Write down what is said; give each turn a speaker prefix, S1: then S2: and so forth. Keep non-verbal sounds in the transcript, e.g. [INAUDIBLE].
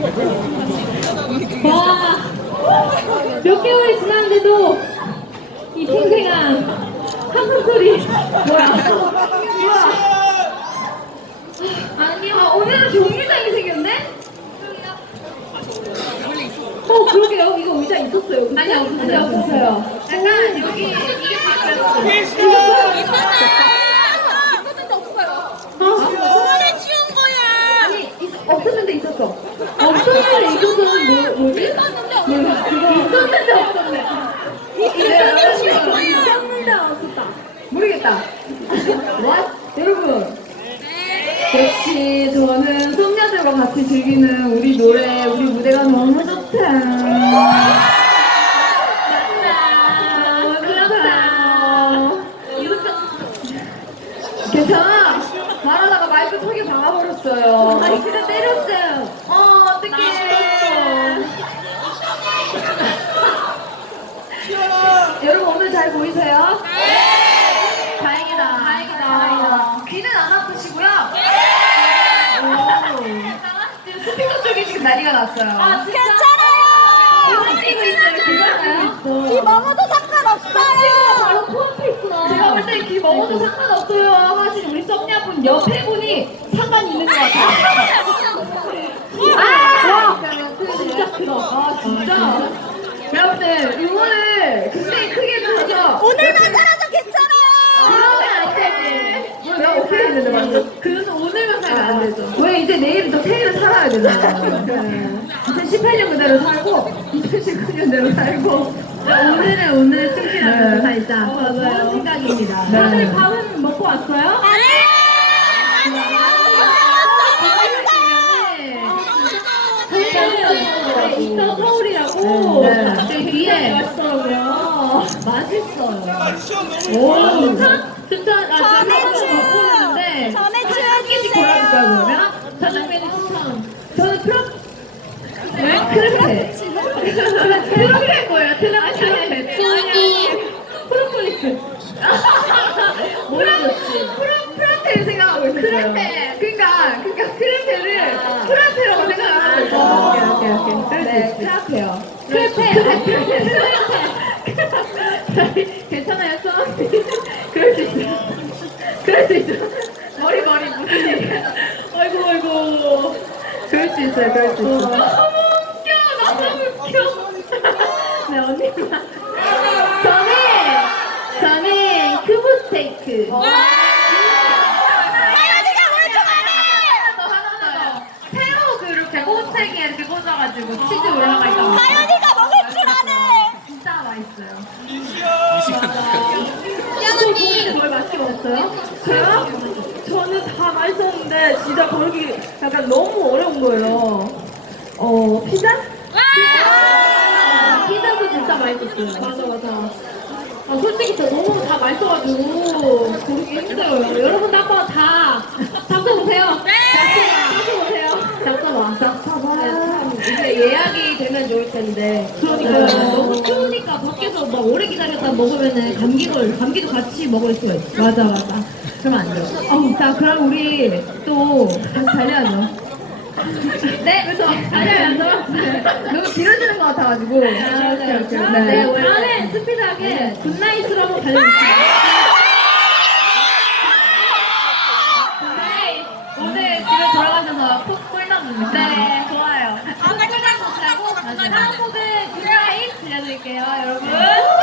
S1: 와, 몇 개월이 지났는데도 이 생생한 한국 소리 뭐야? 아니야 오늘은 종이장이 생겼네? 어그렇게요 이거 의자 있었어요
S2: 근데? 아니 없었어없어요
S1: 잠깐 여기 이래요 [LAUGHS] 네 같이 선물대 왔었다 여러분 저는 즐기는 소녀들과 우리 우리 노래 우리 무대가 너무 좋대. [LAUGHS] [LAUGHS]
S2: 고생하
S1: 고생하emption. [LAUGHS] 고생하emption> 고생하emption. [LAUGHS] 괜찮아? 말하다가 말뚝크 턱에 박아버렸어요. 아프요
S3: 네!
S1: 네! 다행이다. 아,
S2: 다행이다. 네, 다행이다.
S1: 귀는 안 아프시고요?
S3: 네!
S1: 오. [LAUGHS] 스피커 쪽이 지금 난리가 났어요.
S4: 아, 진짜? 괜찮아요!
S1: 기다리고 어,
S4: 그그 있어요. 기다리고 있어. 도 상관없어요!
S1: 네. 제가 볼때귀 먹어도 네. 상관없어요. 하신 우리 썸냐 분 옆에 분이 상관 있는 것 아, 아, 같아요. 아, 아, 그 네. 아! 진짜 크다. 아, 진짜. 제가 볼때 이거 네, 2018년 그대로 살고, 2019년 대로 살고,
S2: 오늘은 오늘 승진하면서 네. 어,
S1: 맞아요. 생각입니다. 네. 다 밥은 먹고 왔어요?
S4: 아니에요!
S1: 서울이라고 네. 네. 뒤
S2: 맛있더라고요.
S1: 맛있어요. 오, 진짜 저는 트럼 아, 플로... 왜? 트프 트럼프 거예요 트럼프 트럼프
S4: 트럼프
S1: 프로폴리스 프로폴리스 프로폴리 생각하고 있어요 그러니까 그러니까 크레페를 프로페라고 생각하고 있어요 오케이 오네
S2: 트럼프요
S1: 크레페 괜찮아요 썸? 그럴 수 있어 그럴 수 있어 머리 머리 무슨 얘기야 수있 너무 웃겨.
S4: 나 너무 웃겨.
S1: 네, 언니. 저는, 저는 큐브 스테이크. 이거 내가
S4: 알았어 하나
S1: 새우 그룹 배고책에 이렇게 꽂아가지고 치즈 올라가 있던 거. 근 진짜 걸기 약간 너무 어려운 거예요. 어 피자? 피자.
S2: 아, 피자도 진짜 맛있었어요.
S1: 맞아 맞아. 아 솔직히 너무 다 맛있어가지고 걸기 힘들어요. 여러분 한번 다 잡고 보세요
S3: 네.
S2: 네 이제 예약이 되면 좋을 텐데.
S1: 그러니까 어. 너무 추우니까 밖에서 막 오래 기다렸다 먹으면은 감기 걸, 감기도 같이 먹을 수가 있어요. 맞아, 맞아. 그러안 돼요. 어, 자, 그럼 우리 또 다시 달려야죠. 네, 그래서 달려야죠. 네. 너무 길어지는 것 같아가지고.
S2: 아, 오케이, 오케이. 오케이. 네, 네
S1: 오케 스피드하게 굿나잇으로 한번 달려볼게요. 네, 오늘 [LAUGHS] 집에 돌아가셔서 푹 꿀맛입니다.
S2: 네, 좋아요.
S1: 다음 곡은 굿나잇 들려드릴게요, 여러분.